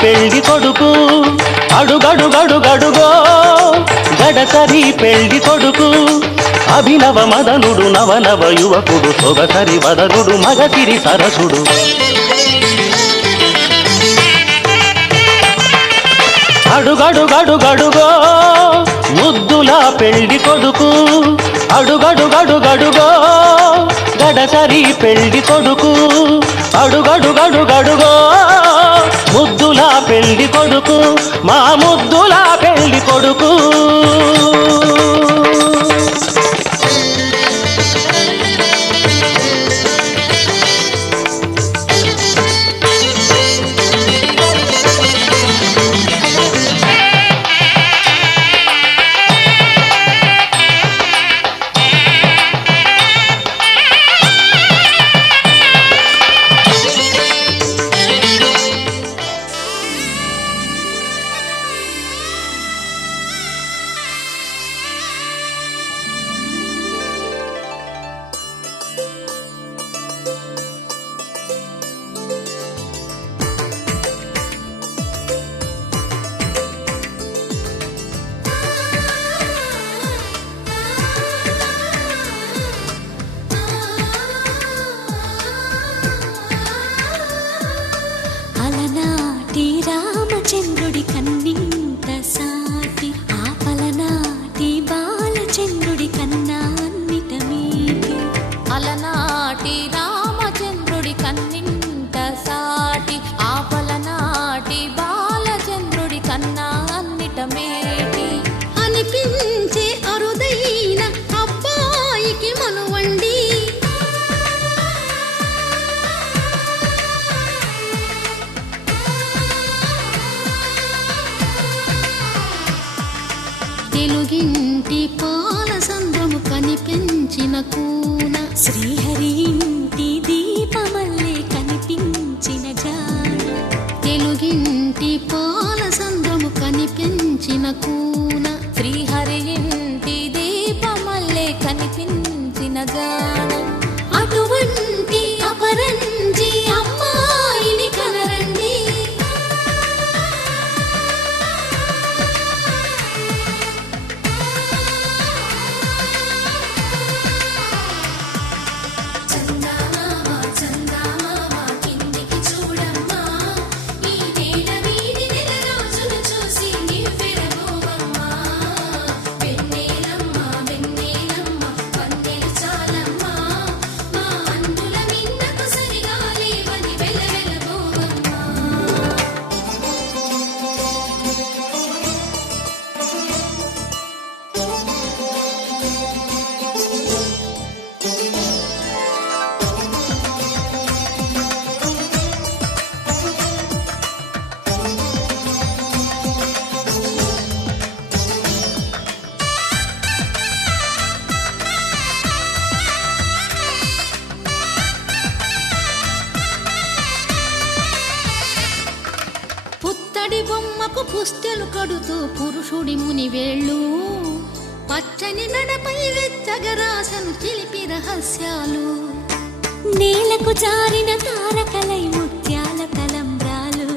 పెళ్లి కొడుకు అడుగడుగడుగడుగో గడసరి పెళ్లి కొడుకు అభినవ మదనుడు నవనవ యువకుడు సొగసరి వదనుడు మగసిరి సరసుడు అడుగడుగడుగడుగో ముద్దుల పెళ్లి కొడుకు అడుగడుగడుగడుగో గడసరి పెళ్లి కొడుకు అడుగడుగడుగడుగో ముద్దుల పెళ్లి కొడుకు మా ముద్దుల పెళ్లి కొడుకు రామచంద్రుడి కన్నింత సాటి ఆపలనాటి బాలచంద్రుడి కన్నా అన్నిట మీటి అలనాటి రామచంద్రుడి కన్నింత సాటి ఆపలనాటి బాలచంద్రుడి కన్నా అన్నిట మేటి అనిపించే అరుదైన అబ్బాయికి మనువండి తెలుగింటి పాల సంద్రము కనిపించిన కూన శ్రీహరి ఇంటి దీపమల్లే కనిపించిన జాడ తెలుగింటి పాల సంద్రము కనిపించిన కూన శ్రీహరి ఇంటి దీపమల్లే కనిపించిన జాడ అటువంటి అపరంజి అమ్మాయిని కనరండి పుత్తడి బొమ్మకు పుస్తెలు కడుతూ పురుషుడి ముని వేళ్ళు పచ్చని నడపై వెచ్చగరాసను చిలిపి రహస్యాలు నేలకు జారిన తారకలై ముత్యాల తలంబ్రాలు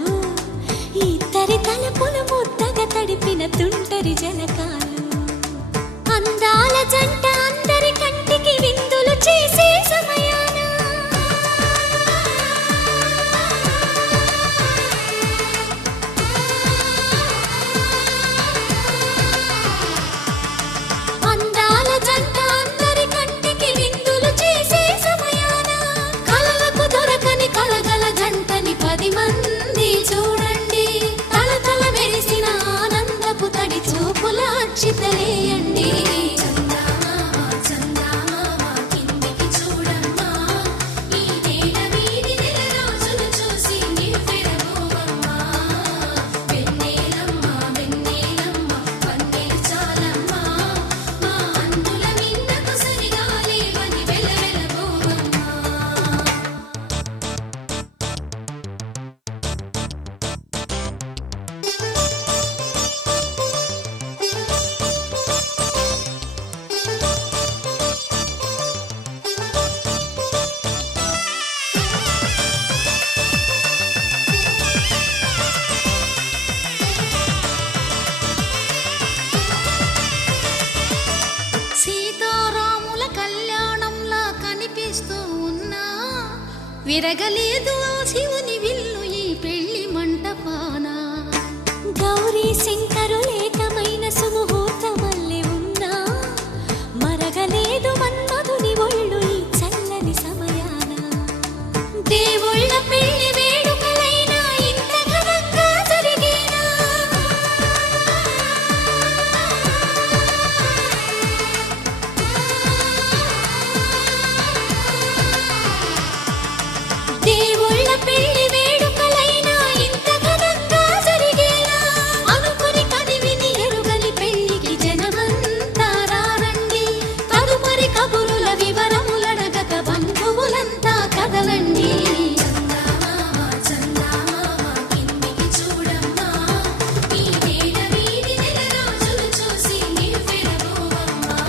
ఇద్దరి తలపులు ముద్దగా తడిపిన తుంటరి జలకాలు అందాల జంట అందరి కంటికి విందులు చేసే సమయాన చితలేయండి విరగలేదు ఆ శివుని విల్లు ఈ పెళ్లి మంటపాన. గౌరీ శంకరులేకమైన సుముహూర్తమల్లె ఉన్నా మరగలేదు మన్మధుని ఒళ్ళు ఈ చల్లని సమయాన. దేవుళ్ళ పెళ్లి వేడుకలైనా ఇంత ఘనంగా జరిగేనా? దేవుళ్ళ పెళ్లి వేడుకలైనా ఇంత ఘనంగా జరిగేనా? అనుకుని కదివిని ఎరుగని పెళ్లికి జనమంతా రారండి. తదుపరి కబురుల వివరములడగక బంధువులంతా కదలండి. కిందికి చూడమ్మా, ఈ నేల వీధి నెలరాజులు చూసి నివ్వెరపోవమ్మా.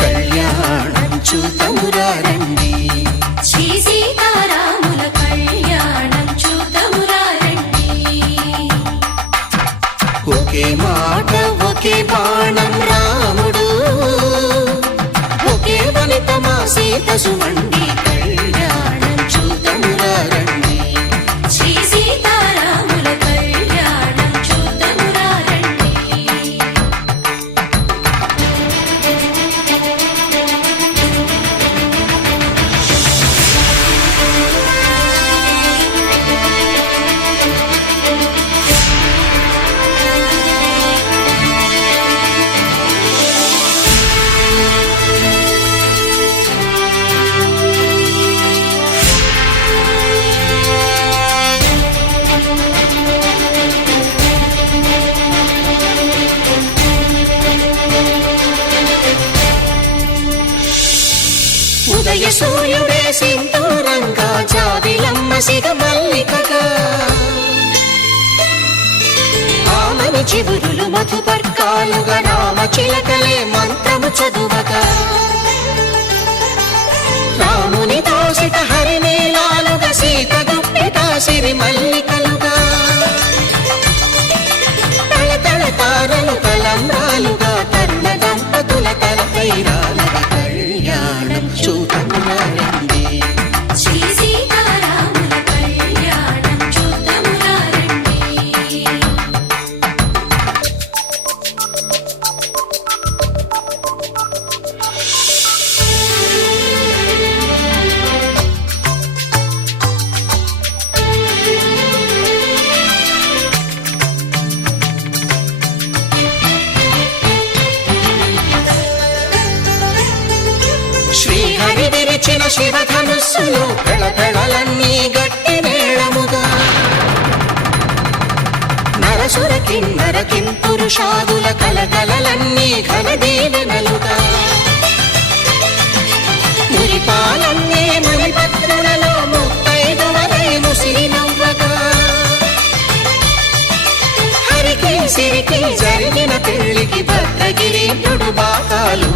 కళ్యాణం చూతమురా రండి, శ్రీ సీతారాముల కళ్యాణం చూతమురా రండి. ఒకే మాట ఒకే బాణం రాముడు, ఒకే వనిత మా సీత సుమండి. కళ్యాణం చూతమురా రండి, శ్రీ సీతారాముల కళ్యాణం చూతమురా రండి. ఉదయ సూర్యుడే సింధూరంగా, జాబిలమ్మ సిగ మల్లికగా, ఆమని చివురులు మధుపర్కాలుగా, రామ చిలకలే మంత్రము చదువగా, రాముని దోసిట హరినీలాలుగా, సీత గుప్పిట సిరి మల్లికలుగా, తల తల తారలు తలంబ్రాలుగా, తరుణ దంపతుల తలపైరాలుగా. కళ్యాణం చూతమురా రండి, శ్రీ సీతారాముల కళ్యాణం చూతమురా రండి. శ్రీహరి విరిచిన శివధనుస్సులు పెళపెళలన్నీ గట్టి మేళముగా, నరసుర కిన్నర కింపురుషాదుల కలకలలన్నీ ఘన దీవెనలుగా, మురిపాలన్నీ మణిపత్రులలో ముత్తైదువలై ముసిరి నవ్వగా, హరికి సిరికి జరిగిన పెళ్లికి భద్రగిరి బాకాలు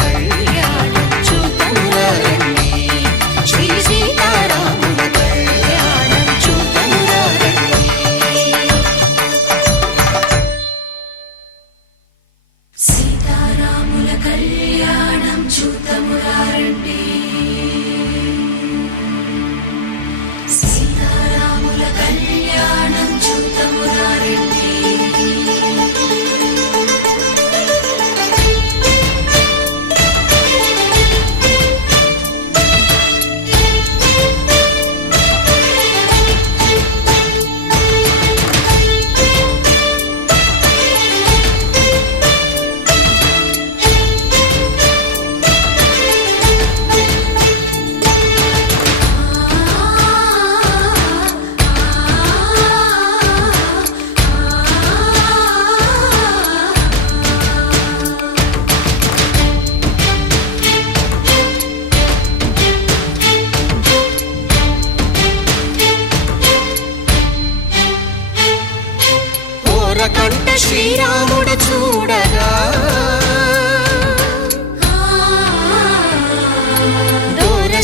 కళ్యాణం చూతమురా రండి, శ్రీ సీతారాముల కళ్యాణం చూతమురా రండి. సీతారాముల కళ్యాణం చూతమురా రండి. సీతారాముల కళ్యాణం చూతమురా రండి. కంట శ్రీరాముడు చూడగా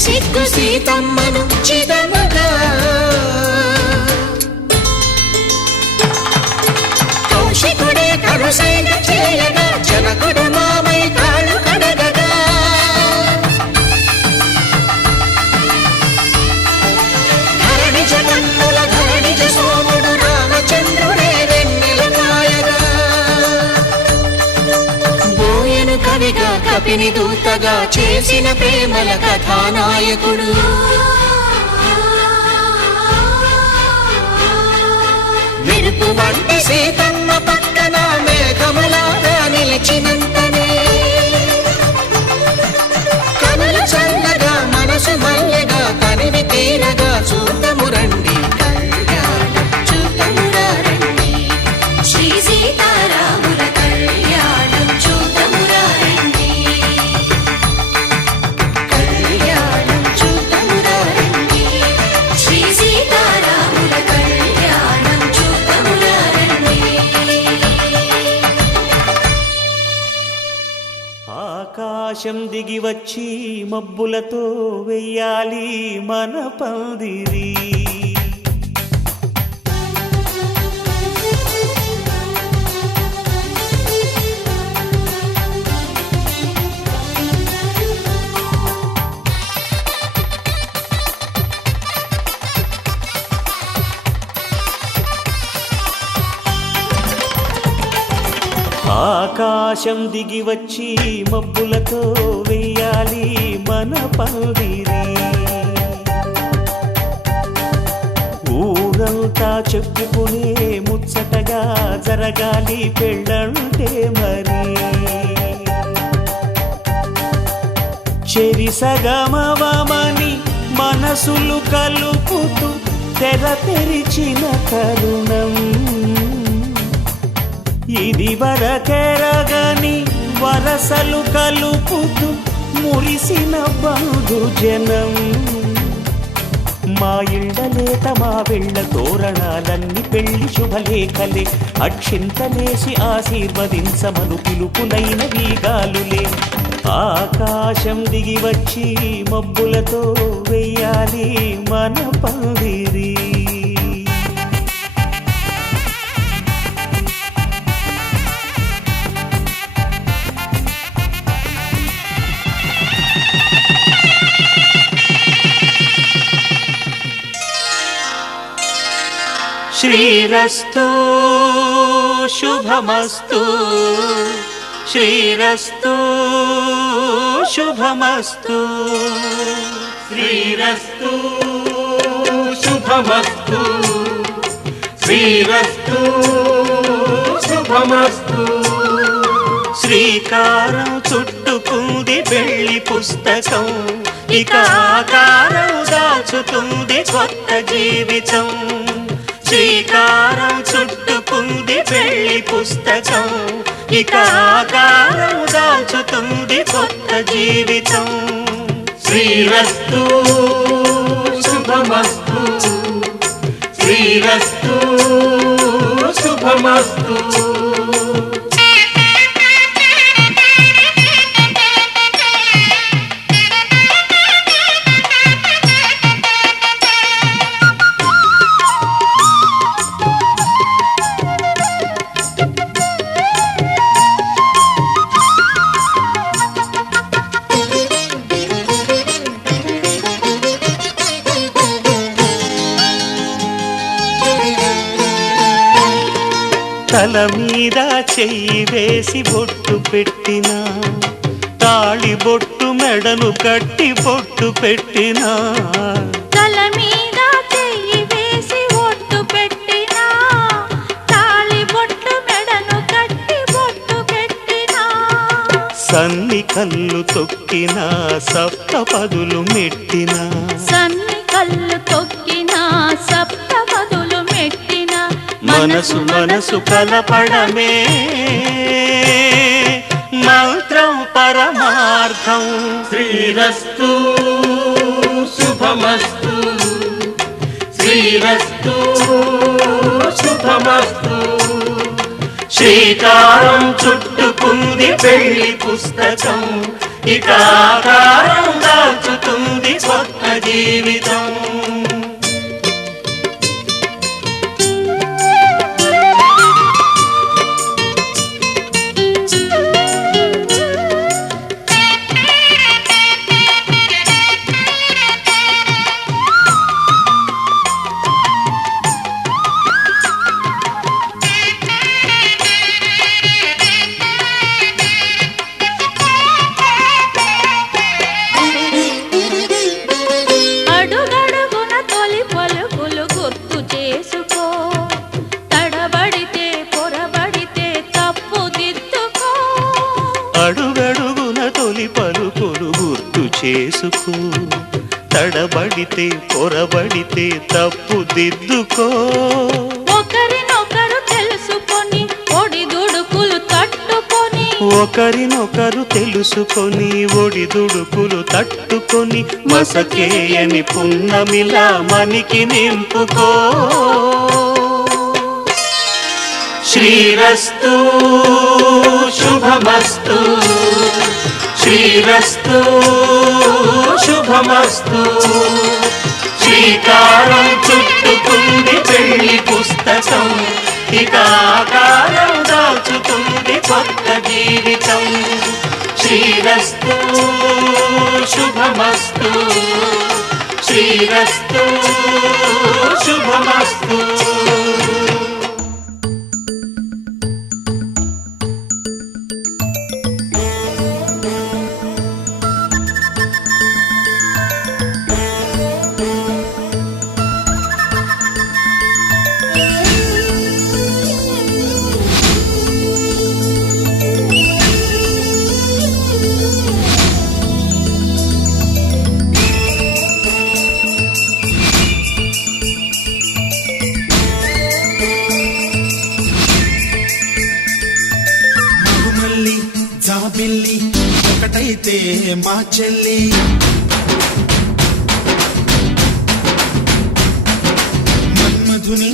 సిగ్గు సీతమ్మను చిదమగా కౌశికుడే కరుసైన చేయగా జనకుడు మామై కాళ్ళు కడగగా ధరణి జగన్నుల ధరణిజ సోముడు రామచంద్రుడే వెన్నెల కాయగా బోయను కవిగా కపిని దూతగా చేసిన ప్రేమల కథానాయకుడు మెరుపు వంటి సీతమ్మ పక్కన మేఘములాగా నిలిచినంతనే కనులు చల్లగా మనసు మల్లెగా తనివి తీరగా చూడము రండి కళ్యాణం చూడమురా రండి శ్రీ సీతారాముల కళ్యాణం చూడమురా రండి కళ్యాణం చూడమురా రండి శ్రీ సీతారాముల కళ్యాణం చూడమురా రండి ఆకాశం దిగి వచ్చి మబ్బులతో వెయ్యాలి మన పందిరి. ఆకాశం దిగి వచ్చి మబ్బులతో వెయ్యాలి మన పందిరి. ఊరంతా చెప్పుకునే ముచ్చటగా జరగాలి పెళ్ళంటే మరి. చెరిసగమవమని మనసులు కలుపుతూ తెర తెరిచిన తరుణం ఇది వరకెరగని వరసలు కలుపుతూ మురిసిన బంధుజనం. మా ఇళ్ళలేత మా వెళ్ళ తోరణాలన్నీ పెళ్లి శుభలేఖలే అక్షింతలేసి ఆశీర్వదించమను పిలుపులైన వీగాలులే. ఆకాశం దిగి వచ్చి మబ్బులతో వెయ్యాలి మన పందిరి. శ్రీరస్తు శుభమస్తు శ్రీరస్తు శుభమస్తు శ్రీరస్తు శుభమస్తు శ్రీరస్తు శుభమస్తు. శ్రీకారం చుట్టుకుంది పెళ్లి పుస్తకం ఇక ఆకారం దాచుతుంది కొత్త జీవితం. శ్రీకారం చుట్టుకుంది పెళ్లి పుస్తకం ఇక ఆకారం దాచుతుంది కొత్త జీవితం. శ్రీరస్తు శుభమస్తు శ్రీరస్తు శుభమస్తు. తల మీద చెయ్యి వేసి బొట్టు పెట్టినా తాళి బొట్టు మెడను కట్టి బొట్టు పెట్టినా. తల మీద చెయ్యి వేసి ఒట్టు పెట్టినా తాళి బొట్టు మెడను కట్టి బొట్టు పెట్టినా. సన్ని కళ్ళు తొక్కినా సప్త పదులు మెట్టినా సన్ని కళ్ళు తొక్కినా సప్త పదులు మెట్టినా. మనసు మనసు కలపడమే మంత్రం పరమార్థం. శ్రీరస్తు శుభమస్తు శ్రీరస్తు శుభమస్తు. శ్రీకారం చుట్టుకుంది పెళ్లి పుస్తకం ఇక ఆకారం దాల్చుతుంది కొత్త జీవితం. అడుగడుగున తొలి పలుకులు గుర్తు చేసుకో, తడబడితే పొరబడితే తప్పు దిద్దుకో. అడుగడుగున తొలి పలుకులు గుర్తు చేసుకో, తడబడితే పొరబడితే తప్పు దిద్దుకో. ఒకరినొకరు తెలుసుకొని ఒడిదుడుకులు తట్టుకొని, ఒకరినొకరు తెలుసుకొని ఒడిదుడుకులు తట్టుకొని మసకేయని పున్నమిలా మనికి నింపుకో. శ్రీరస్తు శుభమస్తు, శ్రీరస్తు శుభమస్తు. శ్రీకారం చుట్టుకుంది పెళ్లి పుస్తకం, ఇక ఆకారం దాల్చుతుంది కొత్త జీవితం. శ్రీరస్తు శుభమస్తు, శ్రీరస్తు శుభమస్తు. మగుమల్లి జాబిల్లి ఒకటైతే మా చెల్లి, మన్మధుని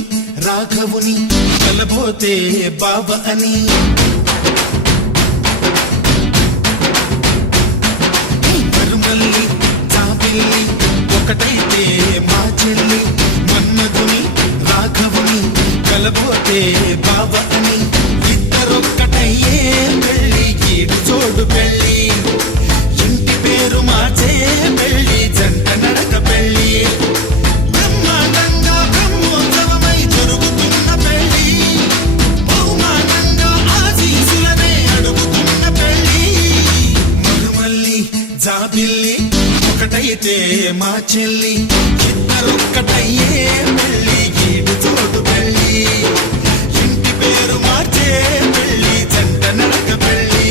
రాఘవుని కలబోతే బాబ అని. మరుమల్లి జాబిల్లి ఒకటైతే మా చెల్లి, మన్మధుని రాఘవుని కలబోతే బాబ అని. ఇద్దరొక్కటయ్యే పెళ్ళి ఈడు చోడు పెళ్ళి, ఇంటి పేరు మార్చే పెళ్ళి జంట నడక పెళ్ళి. బ్రహ్మాండంగా బ్రహ్మోత్సవమై జరుగుతున్న పెళ్ళి, బహుమానంగా ఆశీసులనే అడుగుతున్న పెళ్ళి. మరుమల్లి జాబిల్లి ఒకటైతే మా చెల్లి, ఇద్దరొక్కటయ్యే పెళ్ళి ఈడు చోటు పెళ్ళి, ఇంటి పేరు మార్చే పెళ్ళి జంట నడక పెళ్ళి.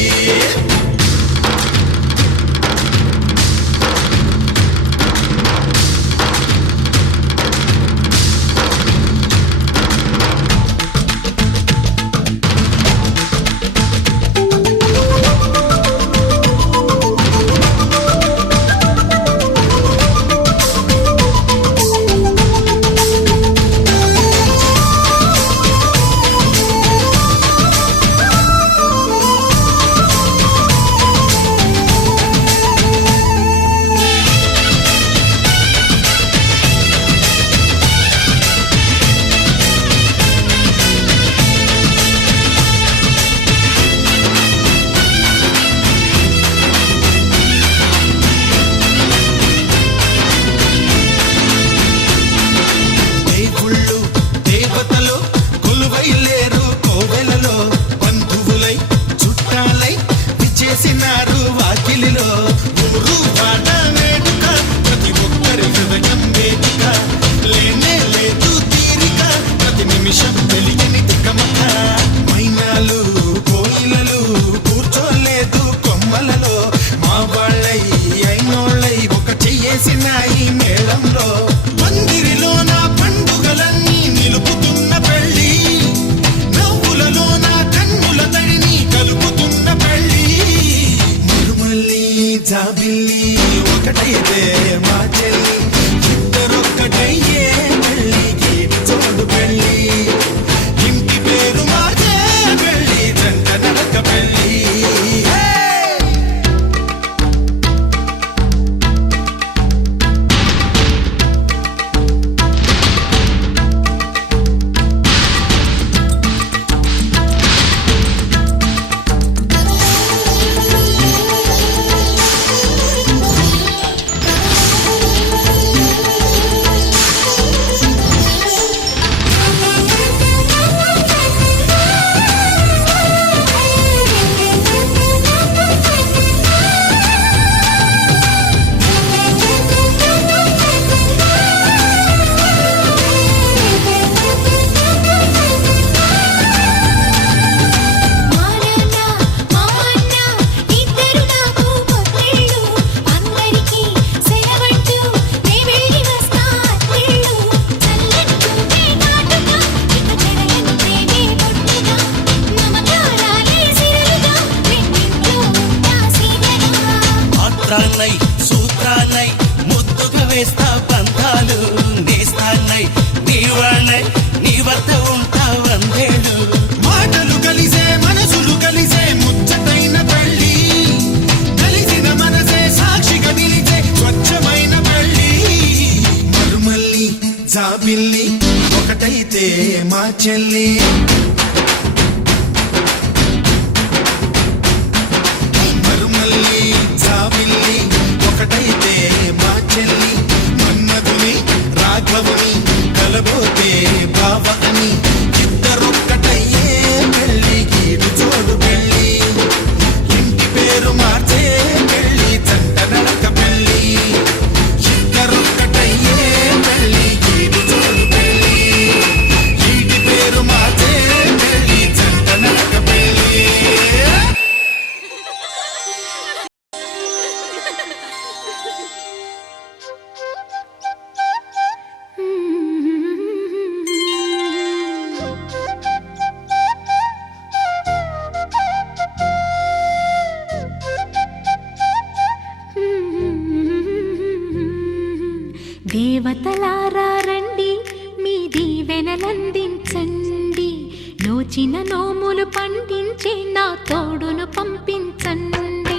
నోచిన నోములు పండించే నా తోడును పంపించండి.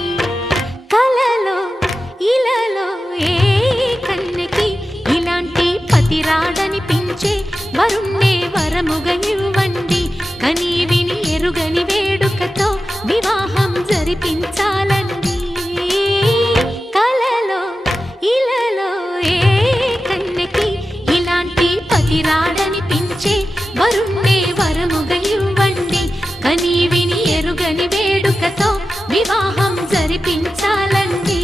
కలలో ఇలలో ఏ కన్నెకి ఇలాంటి పతి రాడనిపించే వరుణ్ణే వరముగా ఇవ్వండి. కని విని ఎరుగని వేడుకతో వివాహం జరిపించాలండి. కలలో ఇలలో ఏ కన్నెకి ఇలాంటి పతి రాడనిపించే వరుణ్ణే వరముగా ఇవ్వండి. కని విని ఎరుగని వేడుకతో వివాహం జరిపించాలండి.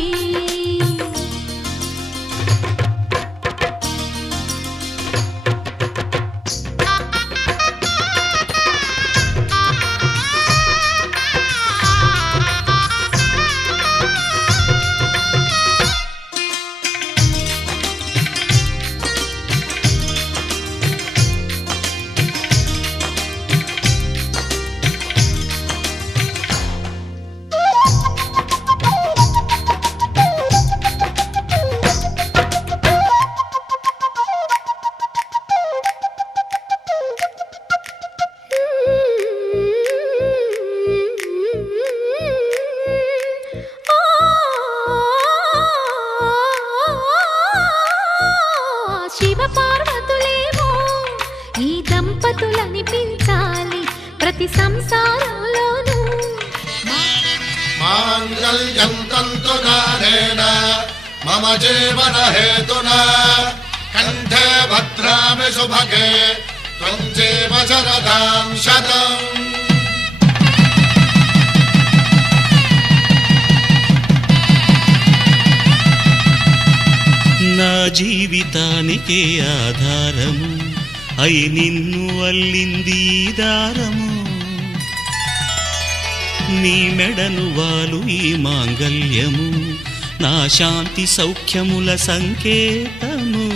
శివ పార్వతులేమో ఈ దంపతులనిపించాలి ప్రతి సంసారంలోనూ. మాంగళ్యం తంతునానేన మమ జీవన హేతునా కంఠే భద్రామి శుభగే త్వం జీవ శరదాం శతం. నా జీవితానికే ఆధారము అయి నిన్ను అల్లింది దారము. నీ మెడను వాలు ఈ మాంగల్యము నా శాంతి సౌఖ్యముల సంకేతము.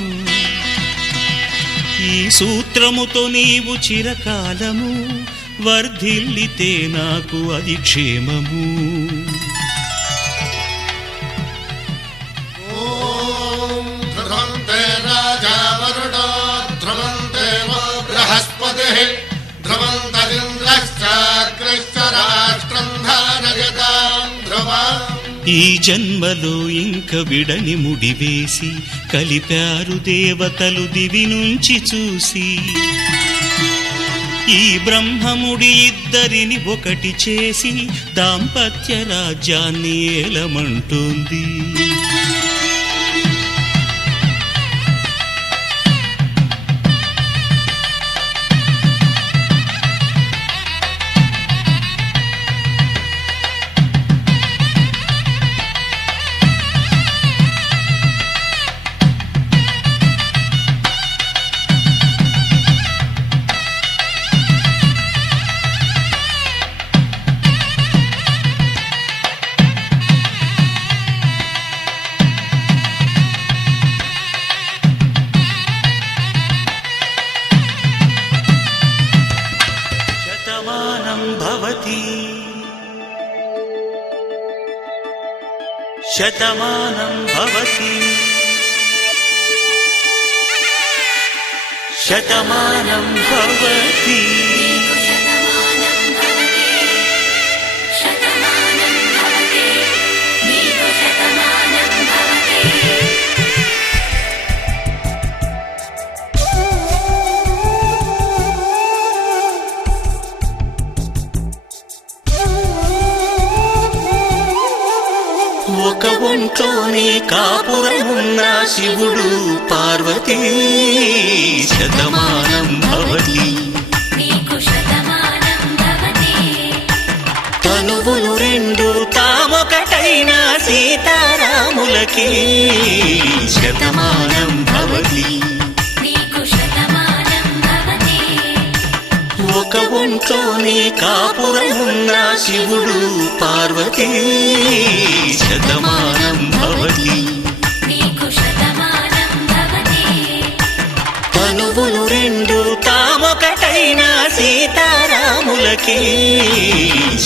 ఈ సూత్రముతో నీవు చిరకాలము వర్ధిల్లితే నాకు అది క్షేమము. ఈ జన్మలో ఇంక విడని ముడివేసి కలిపారు దేవతలు దివి నుంచి చూసి. ఈ బ్రహ్మముడి ఇద్దరిని ఒకటి చేసి దాంపత్య రాజ్యాన్ని ఏలమంటోంది. శతమానం భవతి శతమానం భవతి. ఒక ఒంట్లోనే కాపురమున్న శివుడు పార్వతీ శతమానం భవతి. తనువులు రెండు తామొకటైన సీతారాములకి శతమానం భవతి. ఒక ఒంట్లోనే కాపురమున్న శివుడు పార్వతీ శతమానం భవతి. తనువులు రెండు తామొకటైన సీతారాములకి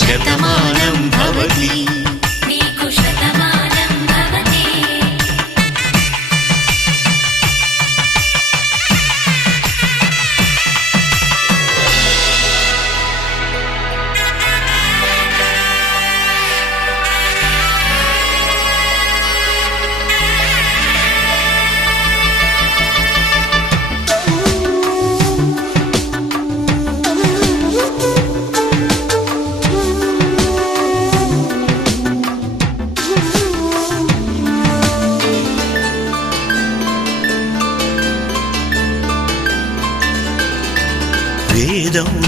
శతమానం భవతి.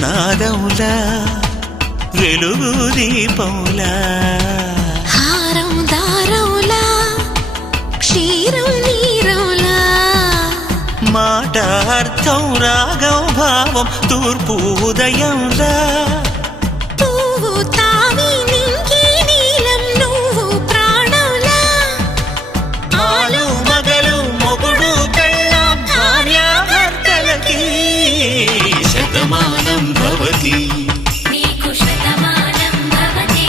నాదములా వెలుగు దీపములా హారం దారంలా క్షీరం నీరంలా మాట అర్థం రాగం భావం తూర్పు ఉదయంలా పువ్వు తావి నింగి నీలం నువ్వు ప్రాణంలా ఆలు మగలు మొగుడు పెళ్ళాం భార్యాభర్తలకి శతమానం భవతి నీకు శతమానం భవతి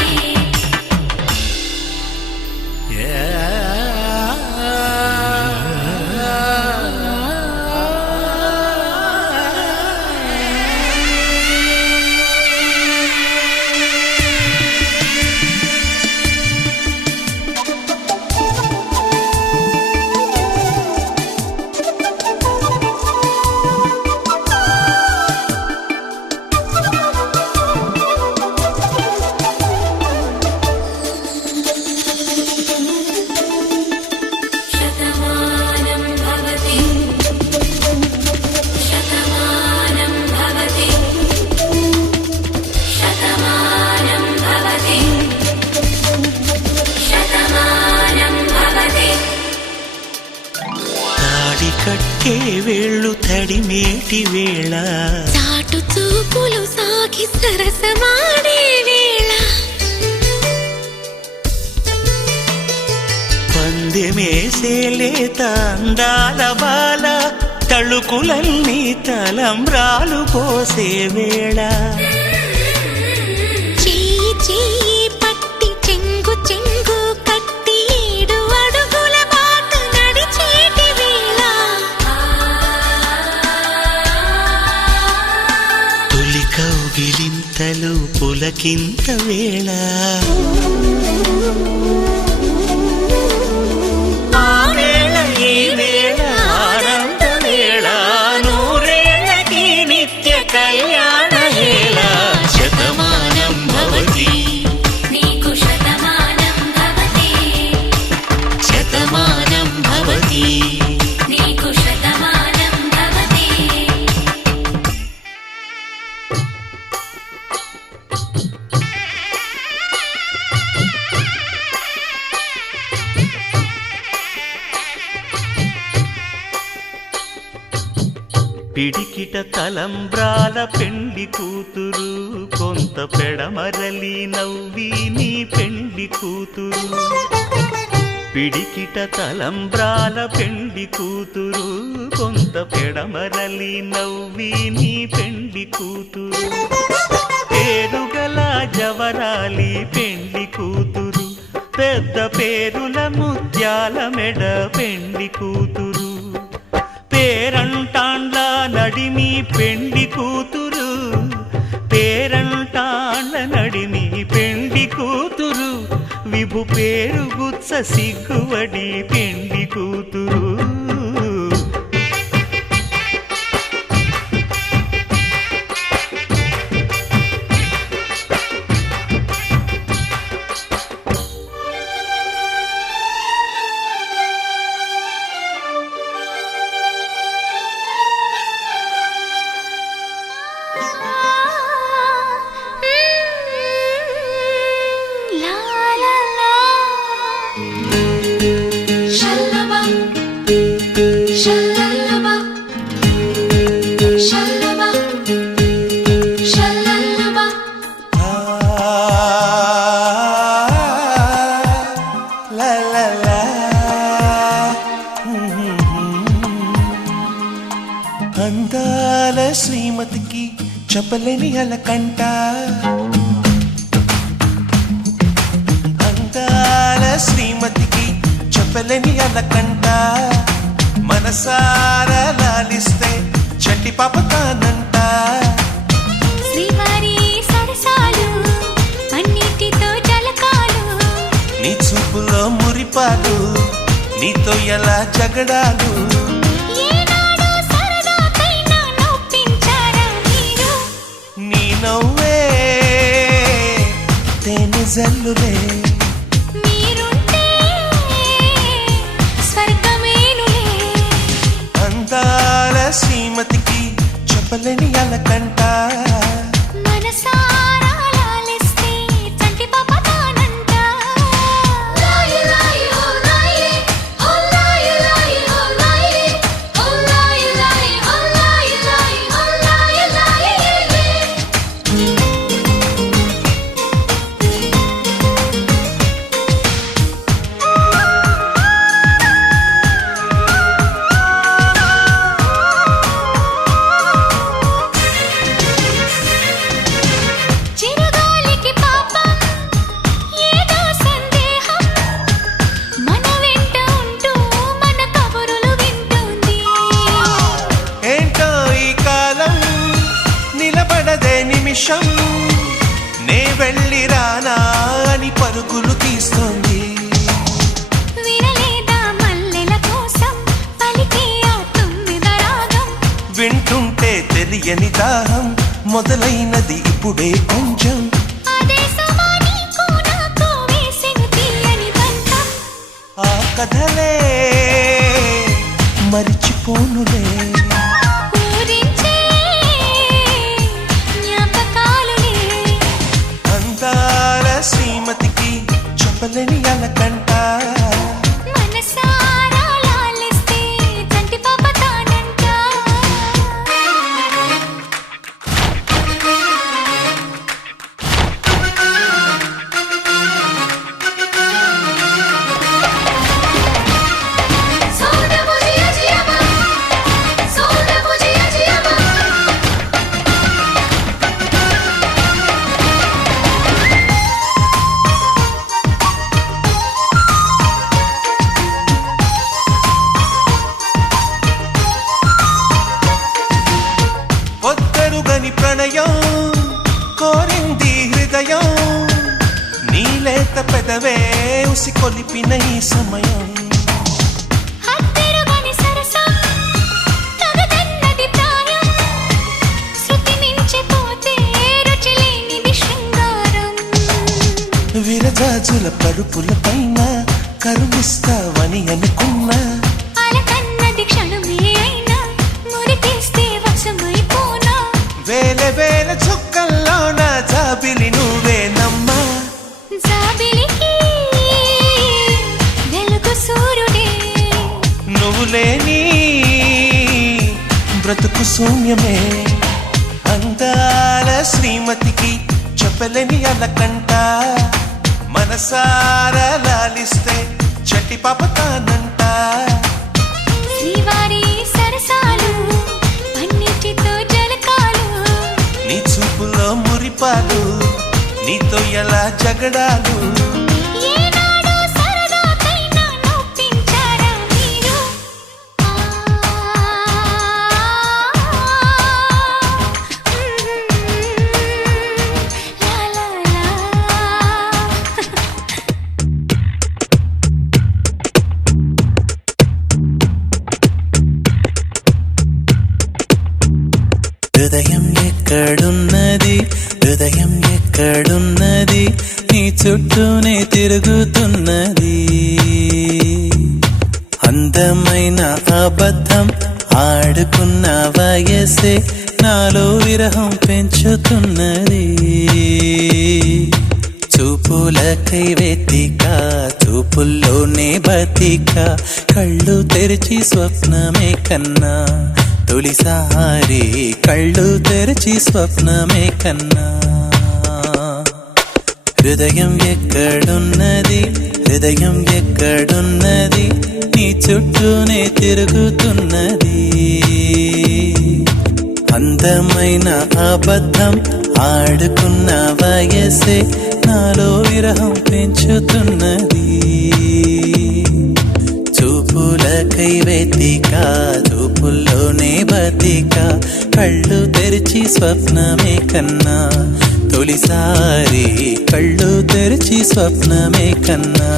శతమానం భవతి శతమానం భవతి శతమానం భవతి శతమానం భవతి తాడి కట్టే వేళ్ళు తడిమేటి వేళ చాటు చూపులు సాగి సరసమాడే వేళ పందెమేసేలేత అందాల బాల తళుకులన్నీ తలంబ్రాలు పోసే వేళ చెయ్యి చెయ్యి పట్టి చెంగు చెంగు కట్టి 7 అడుగుల బాట నడిచేటి వేళ తొలి కౌగిలింతలు పులకింత వేళ ఆ వేళ ఈ వేళ ఆనంద వేళ నూరేళ్ళకి నిత్య కళ్యాణ వేళ శతమానం భవతి నీకు శతమానం భవతి శతమానం భవతి నీకు శతమానం భవతి పిడికిట తలంబ్రాల పెండ్లి కూతురు కొంత పెడమరలి నవ్వి నీ పెండ్లి కూతురు పిడికిట తలంబ్రాల పెండ్లి కూతురు కొంత పెడమరలి నవ్వి నీ పెండ్లి కూతురు పేరుగల జవరాలి పెండ్లి కూతురు పెద్ద పేరుల ముత్యాల మెడ పెండ్లి కూతురు పేరంటాండ్ల నడిమి పెండ్లి కూతురు పేరంటాండ్ల నడిమి పెండ్లి కూతురు విభు పేరు గుత్స సిగ్గువడి పెండ్లి కూతురు లా లా లా షల్లబా షల్లల్లబా షల్లబా షల్లల్లబా లా లా లా అందాల శ్రీమతికి చెప్పలేని అలకంట అందాల శ్రీమతికి చెప్పలేని అలకంట మనసారా లాలిస్తే చట్టి పాప తానంట శ్రీవారి సరసాలు అన్నిటితో జలకాలు నీ చూపులో మురిపాలు నీతో ఎలా జగడాలు ఏనాడు సరదాకైనా నొప్పించారా మీరు నీ నవ్వే తేనె జల్లులే మీరుంటే స్వర్గమేనులే అందాల శ్రీమతికి చెప్పలేని అలకంట నిమిషం నే వెళ్ళి రానా అని పరుగులు తీస్తోంది. వినలేదా మల్లెల కోసం పలికే ఆ తుమ్మిద రాగం. వింటుంటే తెలియని దాహం మొదలైనది ఇప్పుడే కొంచెం. అదే సుమా నీకు నాకు వేసిన తీయని బంధం. ఆ కథలే మరిచిపోనులే. ఊరించే జ్ఞాపకాలులే. అందాల శ్రీమతికి చెప్పలేని అలకంట. మనసారా లాలిస్తే చంటి పాప తానంట. పొద్దరుగని ప్రణయం కోరింది హృదయం. నీలేత పెదవే ఉసి కొలిపిన ఈ సమయం. హత్తెరుగని సరసం తగదన్నది ప్రాయం. శృతి మించిపోతే రుచి లేనిది శృంగారం. విరజాజుల పరుపుల పైన కరుణిస్తావని అనుకున్నా. అలకన్నది క్షణమే అయినా మురికేస్తే వశమైపోనా. వేల వేల చుక్కల్లోన జాబిలి నువ్వేనమ్మా. జాబిలికి వెలుగు సూర్యుడే. నువ్వు లేని బ్రతుకు శూన్యమే. అందాల శ్రీమతికి చెప్పలేని అలకంట. మనసారా లాలిస్తే చట్టి పాప తానంట. శ్రీవారి సరసాలు అన్నిటితో జలకాలు. నీ చూపులో మురిపాలు నీతో ఎలా జగడాలు. ఏనాడో సరదాకైనా నొప్పించారా మీరు? లా లా లా. హృదయం ఎక్కడున్నది, హృదయం ఎక్కడున్నది, నీ చుట్టూనే తిరుగుతున్నది. అందమైన అబద్ధం ఆడుకున్న వయసే నాలో విరహం పెంచుతున్నది. చూపులకై వెతిక చూపుల్లోనే బతిక కళ్ళు తెరిచి స్వప్నమే కన్నా. తొలిసారి కళ్ళు తెరిచి స్వప్నమే కన్నా. హృదయం ఎక్కడున్నది, హృదయం ఎక్కడున్నది, నీ చుట్టూనే తిరుగుతున్నది. అందమైన అబద్ధం ఆడుకున్న వయసే నాలో విరహం పెంచుతున్నది. చూపులకై వెతిక చూపుల్లోనే బతిక కళ్ళు తెరిచి స్వప్నమే కన్నా. తొలిసారి కళ్ళు తెరిచి స్వప్నమే కన్నా.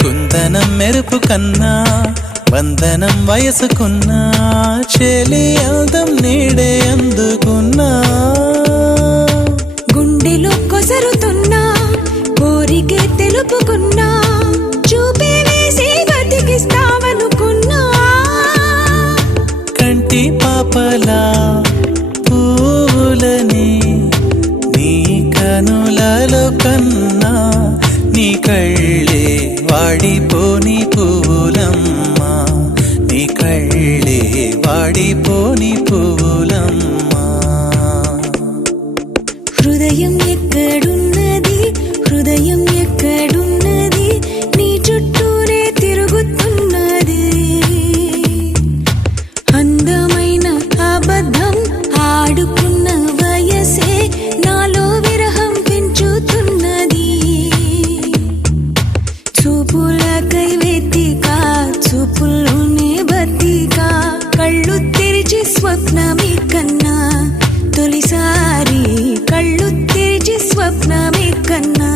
కుందనం మెరుపు కన్నా వందనం వయసుకున్నా. చెలి అందం నీడే అందుకున్నా. గుండెలో కొసరుతున్నా కోరికే తెలుపుకున్నా. చూపే వేసి బతికిస్తావనుకున్నా. కంటి పాపలా పూలని నీ కనులలో కన్నా. నీ కళ్ళే వాడిపోని పువ్వులమ్మా. నీ కళ్ళే వాడిపోని పువ్వులమ్మా. ఎక్కడున్నది హృదయం ఎక్కడున్నది నీ చుట్టూనే తిరుగుతున్నది అందమైన అబద్ధం ఆడుకున్న వయసే నాలో విరహం పెంచుతున్నది చూపులకై వెతిక చూపుల్లోనే బతిక కళ్ళు తెరిచి స్వప్నమే కన్నా తొలిసారి కళ్ళు తెరిచి స్వప్నమే కన్నా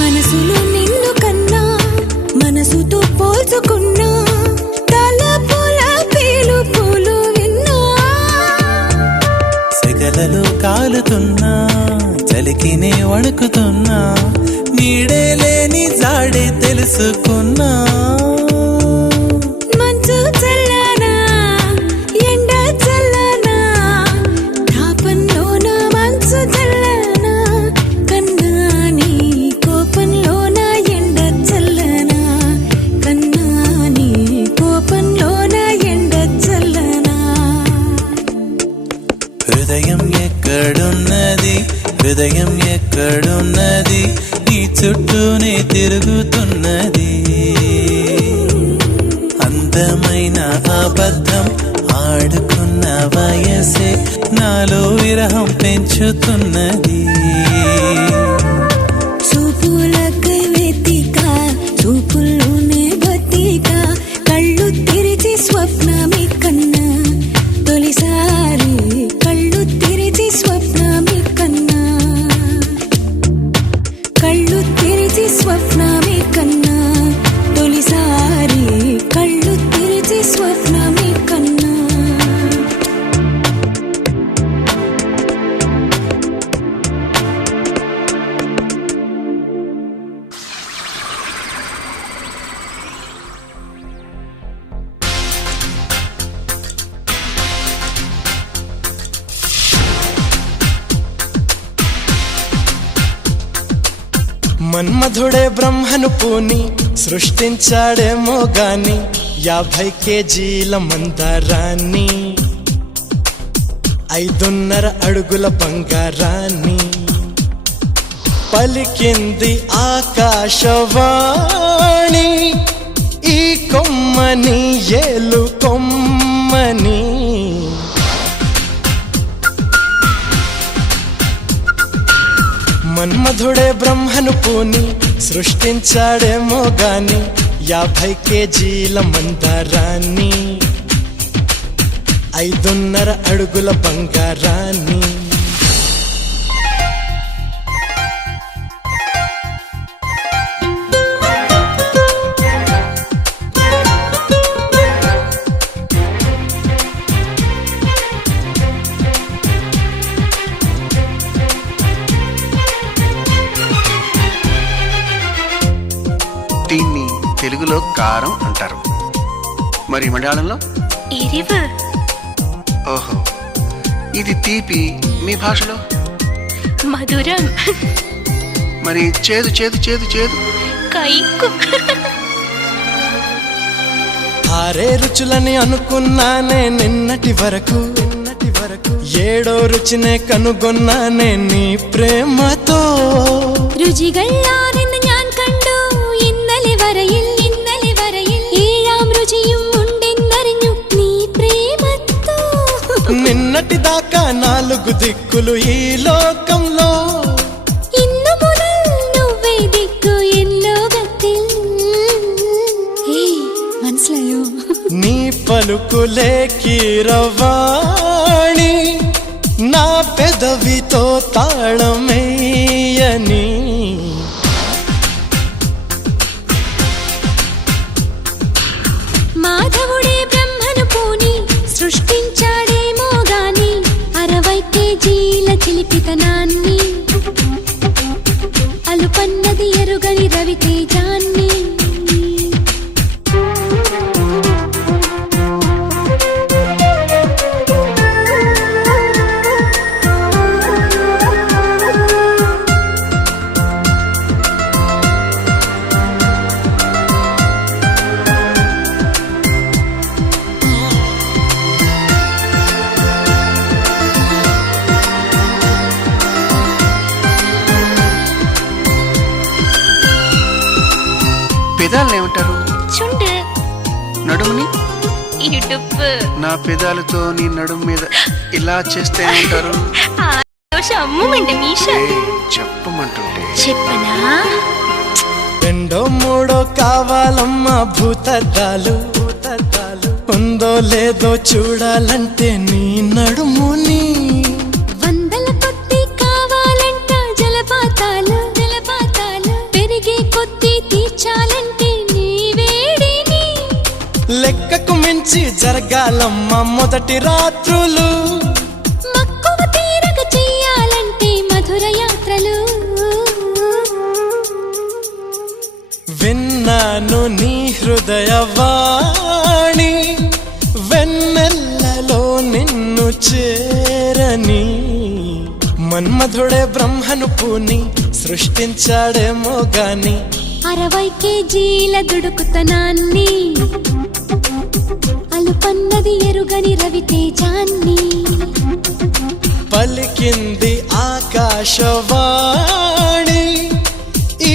మనసులో నిన్ను కన్నా మనసుతో పోల్చుకున్నా తలపుల పిలుపులు విన్నా సెగలలో కాలుతున్నా చలికినే వణుకుతున్నా నీడే లేని జాడే తెలుసుకున్నా మంచు చల్లనా ఎండ చల్లనా తాపంలోన మంచు చల్లనా కన్నా నీ కోపంలోన ఎండ చల్లనా కన్నా నీ కోపంలోన ఎండ చల్లనా హృదయం ఎక్కడున్నది హృదయం ఎక్కడున్నది నీ చుట్టూనే తిరుగుతున్నది అందమైన అబద్ధం ఆడుకున్న వయసే నాలో విరహం పెంచుతున్నది చూపులకై వెతిక చూపుల్లోనే బతిక కళ్ళు తెరిచి స్వప్నమే కన్నా తొలిసారి కళ్ళు తెరిచి స్వప్నమే కన్నా కళ్ళు తెరిచి స్వప్నమే కన్నా తొలిసారి కళ్ళు తెరిచి స్వప్నమే కన్నా మన్మధుడే బ్రహ్మను పూని సృష్టించాడేమో గాని 50 కేజీల మందారాన్ని 5.5 అడుగుల బంగారాన్ని పలికింది ఆకాశవాణి ఈ కొమ్మని ఏలు కొమ్మని మన్మధుడే బ్రహ్మను పూని సృష్టించాడేమో గాని 50 కేజీల మందారాన్ని 5.5 అడుగుల బంగారాన్ని దీన్ని తెలుగులో కారం అంటారు, మరి మలయాళంలో ఎరివు. ఓహో, ఇది తీపి మీ భాషలో మధురం. మరి చేదు చేదు చేదు చేదు కైకు. 6 రుచులని అనుకున్నానే నిన్నటి వరకు 7వ రుచినే కనుగొన్నానే నీ ప్రేమతో രുചികളാണെന്ന് ഞാൻ കണ്ടു ഇന്നലെ വരയിൽ 7ാം രുചിയും ഉണ്ടെന്നറിഞ്ഞു നീ പ്രേമത്തോ నిన్నటి దాకా 4 దిక్కులు ఈ లోకంలో ഇന്നു മുതൽ నువ్వే దిక్కు ఎన్ ലോകത്തിൽ മനസ്സിലായോ నీ పలుకులే కీరవాణి నా పెదవితో తాళమేయని అలుపన్నది ఎరుగని రవితేజాన్ని. పెదాలను ఏమంటారు? చుండు. నడుముని? ఇడుపు. నా పెదాలతో నీ నడుము మీద ఇలా చేస్తే ఏమంటారు? అమ్ముమండి మీష. చెప్పమంటుంటే చెప్పనా? రెండో మూడో కావాలమ్మా భూతద్దాలు. ఉందో లేదో చూడాలంటే నీ నడుముని. వందల కొద్ది కావాలంట జలపాతాలు. పెరిగే కొద్ది తీర్చాలంటే నీ వేడిని. లెక్కకు మించి జరగాలమ్మా మొదటి రాత్రులు. మక్కువ తీరక చెయ్యాలంటే మధుర యాత్రలు. విన్నాను నీ హృదయవాణి, వెన్నెల్లలో నిన్ను చేరని. మన్మధుడే బ్రహ్మను పూని సృష్టించాడేమో గాని. 60 కేజీల దుడుకుతనాన్ని, అలుపన్నది ఎరుగని రవితేజాన్ని. పలికింది ఆకాశవాణి,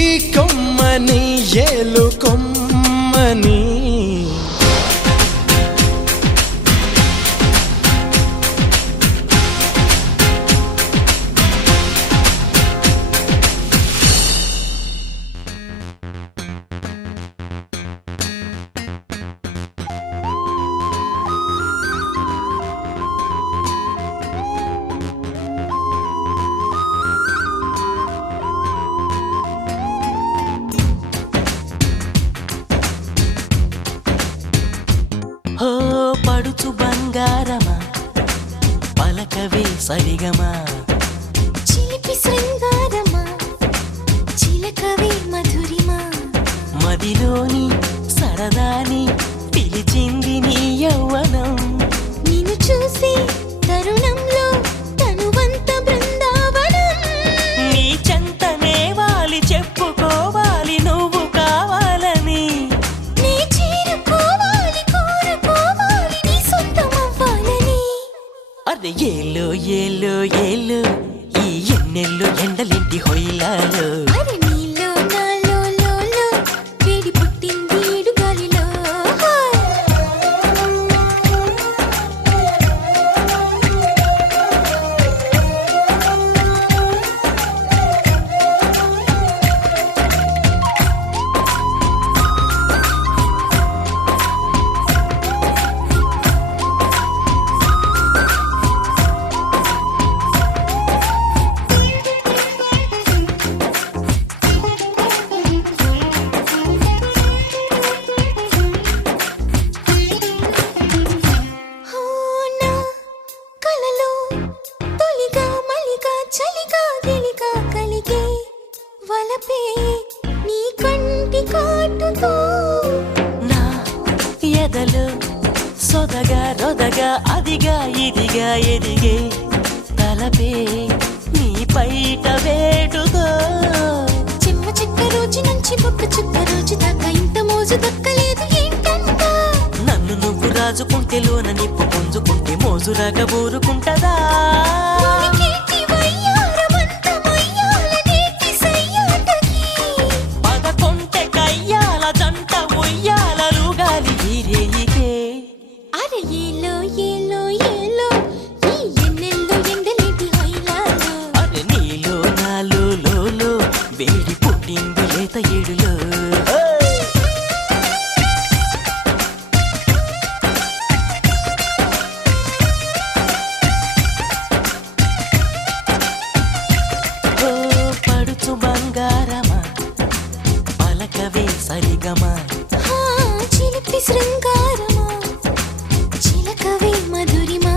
ఈ కొమ్మని ఏలు కొమ్మని. హో పడుచు బంగారమా పలకవే సరిగమా. చిలిపి శృంగారమా చిలకవే మధురిమా. మదిలోని సరదాని పిలిచింది నీ యౌవనం. నిన్ను చూసి తరుణంలో తనువంత బృందావనం. నీ చెంతనే వాలి చెప్పుకోవాలి నువ్వు కావాలని. నీ చేరుకోవాలి కోరుకోవాలి నీ సొంతమవ్వాలని. అదే ఏలో ఏలో ఏలో ఈ ఎన్నెల్లో ఎండలేంటి హొయిలాలో. అరే నీలో నాలో లోలో వేడి పుట్టింది ఏడు గాలిలో. కలలో తొలిగా మలిగా చలిగా గిలిగా కలిగే వలపే నీ కంటి కాటుతో. నా ఎదలో సొదగా రొదగా అదిగా ఇదిగా ఎదిగే తలపే నీ పైట వేటుతో. చిమ్మ చిక్క రోజు నుంచి బొక్క చుక్క రోజు దాకా ఇంత మోజు దక్కలేదు ఏంటంట. నన్ను నువ్వు రాజుకుంటే లోన నిప్పు పుంజుకుంటే మోజురాగా ఊరుకుంటదా. ఉనికేటి వయ్యారమంత మొయ్యాల నేటి సయ్యాటకి. పదకొంటె కయ్యాల జంట ఉయ్యాల రుగాలి ఈ రేయికే. అరే ఏలో ఏలో ఏలో ఈ ఎన్నెల్లో ఎండలేటి హొయిలాలో. అరే నీలో నాలో లోలో వేడి పుట్టింది లేత ఏడులో. ఓ పడుచు బంగారమా పలకవే సరిగమా. చిలిపి శృంగారమా చిలకవే మధురిమా.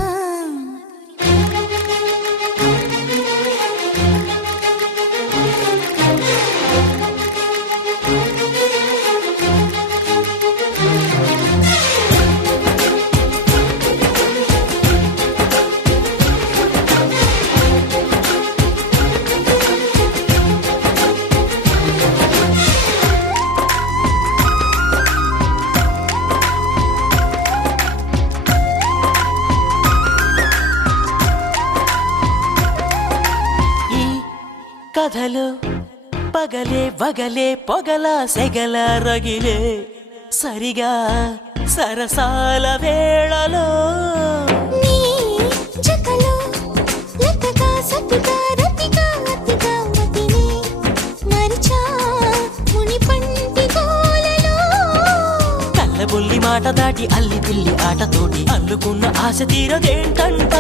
కథలు పగలే వగలే పొగల సెగల రగిలే సరిగా సరసాల వేళలో నీ జతలో లతగా సతిగా రతిగా అతిగా మతిని మరిచా ముని పంటి గోలలో కళ్ళబొల్లి మాట దాటి అల్లి పిల్లి ఆటతోటి అల్లుకున్న ఆశ తీరదేంటంట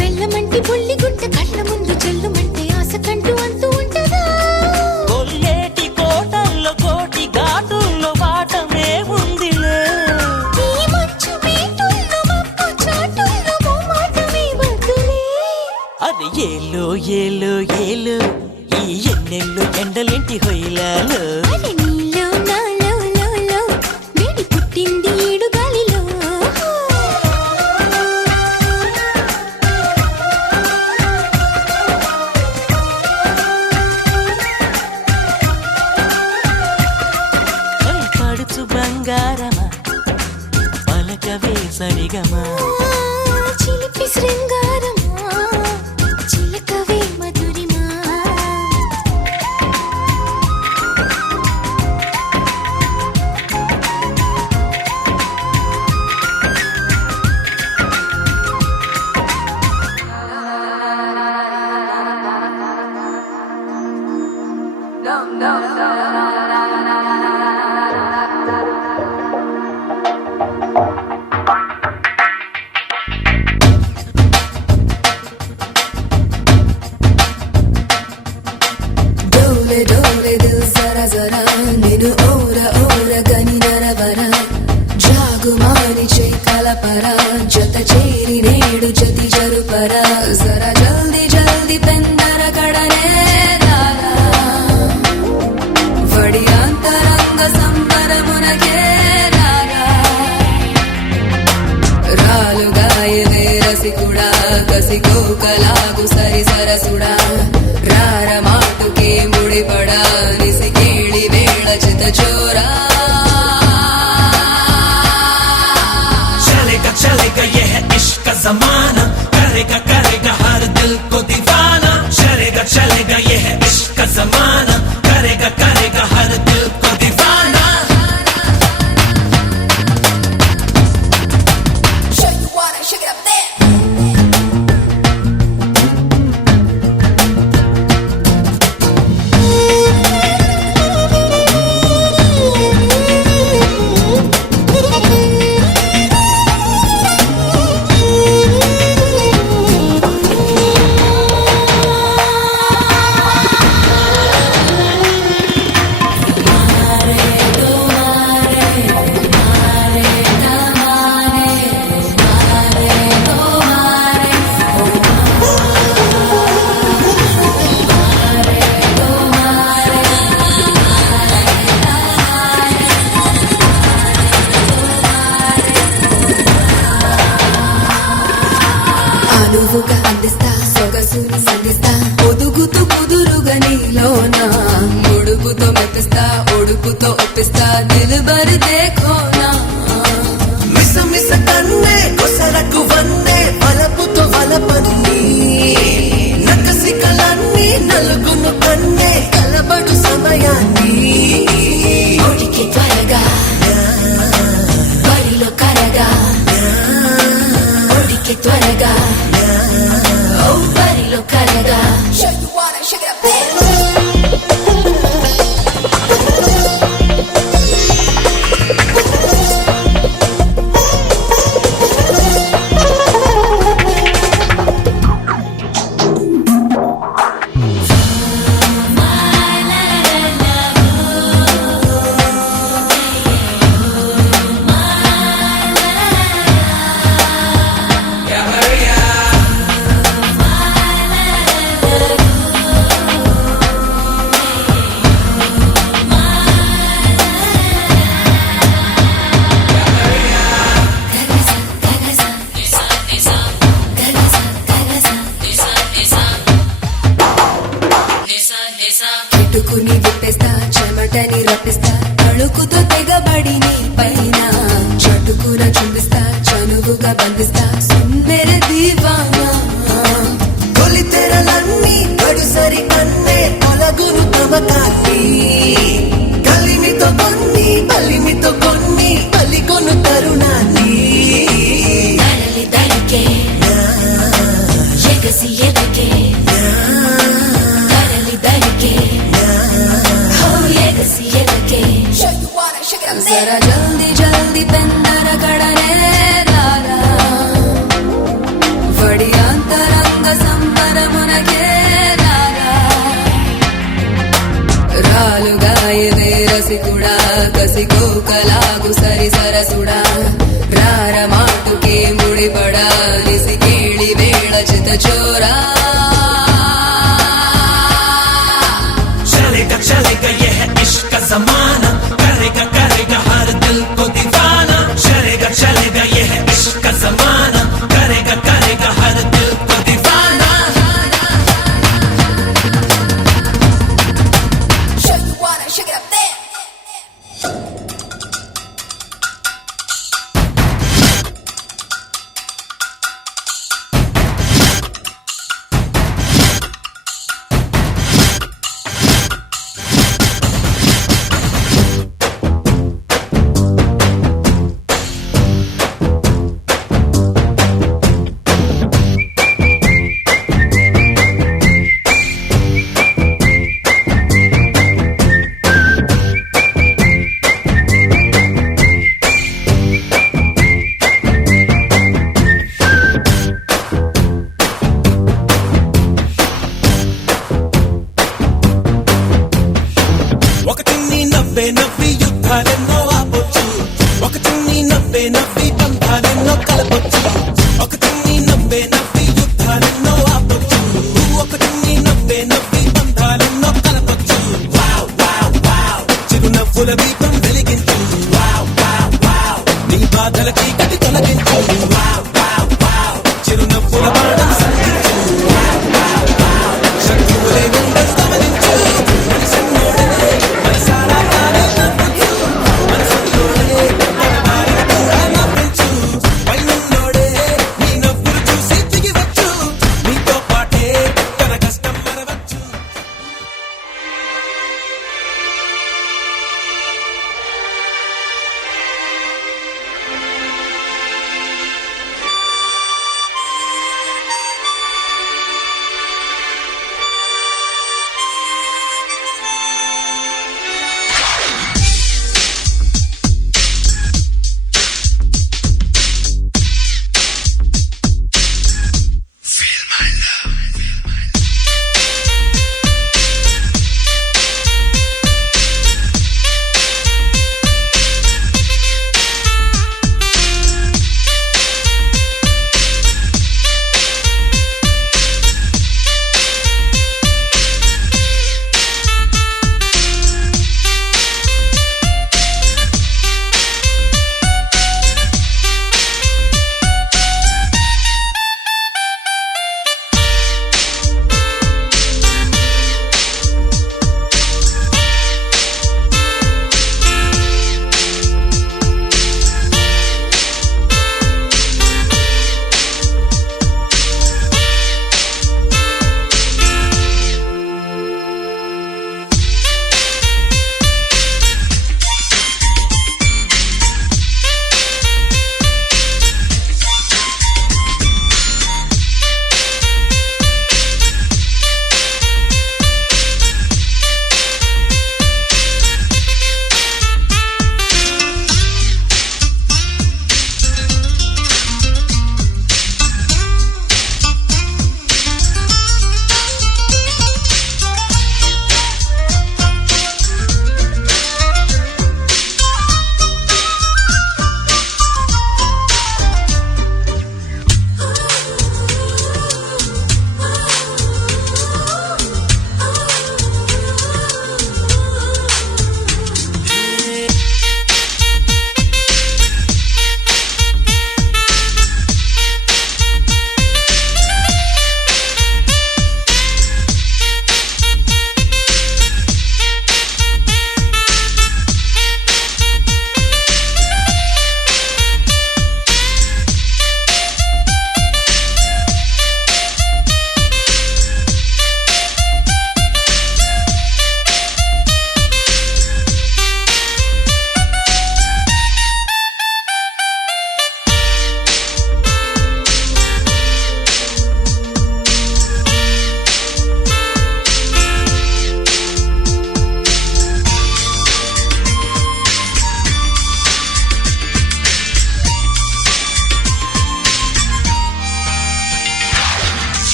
బెల్లమంటి బుల్లి గుంట కళ్ళ ముందు చెల్లుమంటే ఆశ కంటూ అంటూ ఉంటదా కొల్లేటి కోటల్లో కోటి ఘాటుల్లో వాటమే ఉందిలే ఈ మంచు మీటుల్లో మబ్బు చాటుల్లో మోమాటమే వద్దులే అది ఏలో ఏలో ఏలో ఈ ఎన్నెల్లో ఎండలేంటి హొయ్యలాలో అరే నీలో నాలో లో వేడి పుట్టింది ఈడు గాలిలో పడుచు బంగారమా పలకవే సరిగమా చిలిపి శృంగారమా చిలకవే మధురిమా డోలే డోలే దిల్ జరా జరా నిన్ను ఓర ఓర గని నరవర జాగుమాని చే కలపర జత చేరి నేడు జతి జరుపర జరా జల్ది జల్ది పెందర కడనే దారా వడి అంతరంగ సంబరమునకే దారా రాలుగాయవే రసికుడా కసికోకలాగు సరి సరసుడా రార మాటుకే ముడిపడా నిసి కేళి వేళ చిత చోరా चलेगा ये है इश्क का जमाना करेगा करेगा हर दिल को दीवाना चलेगा ये है इश्क का जमाना करेगा करेगा हर दिल को दीवाना Show you wanna shake it up there. అనువుగా అందిస్తా సొగసుని సంధిస్తా ఒదుగుతూ కుదురుగా నీలోన ముడుపుతో మెప్పిస్తా ఒడుపుతో ఒప్పిస్తా దిల్బర్ దేఖోనా మిస మిస కన్నే కొసరకు వన్నే వలపుతో వలపన్ని నకసి కలన్ని నలుగును కన్నే కలబడు సమయాన్ని ఒడికి త్వరగా బరిలో కరగా ఒడికి త్వరగా ఓ బరిలో కరగా Show you wanna shake it up there. కిటుకుని విప్పేస్తా చెమటని రప్పిస్తా తళుకుతో తెగబడి నీ పైన చటుకున చుంబిస్తా చనువుగా బంధిస్తా సుందర దీవానా తొలి తెరలన్నీ గడుసరి కన్నే తొల కసి ఎదకే జరా జల్ది జల్ది పెందర కడనే రారా వడి అంతరంగ సంబరమునకే రారా రాలుగాయవే రసికుడా కసికోకలాగు సరి సరసుడా రార మాటుకే ముడిపడా నిసి కేళి వేళ చిత చోరా चलेगा ये है इश्क का जमाना करेगा करेगा हर दिल को दीवाना चलेगा ये है इश्क का जमाना करेगा करेगा हर दिल को दीवाना నవ్వి యుద్ధాలెన్నో ఆపొచ్చు ఒక చిన్ని నవ్వి బంధాలెన్నో కలపొచ్చు ఒక చిన్ని నవ్వి యుద్ధాలెన్నో ఆపొచ్చు ఒక చిన్ని నవ్వి బంధాలెన్నో కలపొచ్చు చిరునవ్వుల దీపం వెలిగించు నీ బాధలకి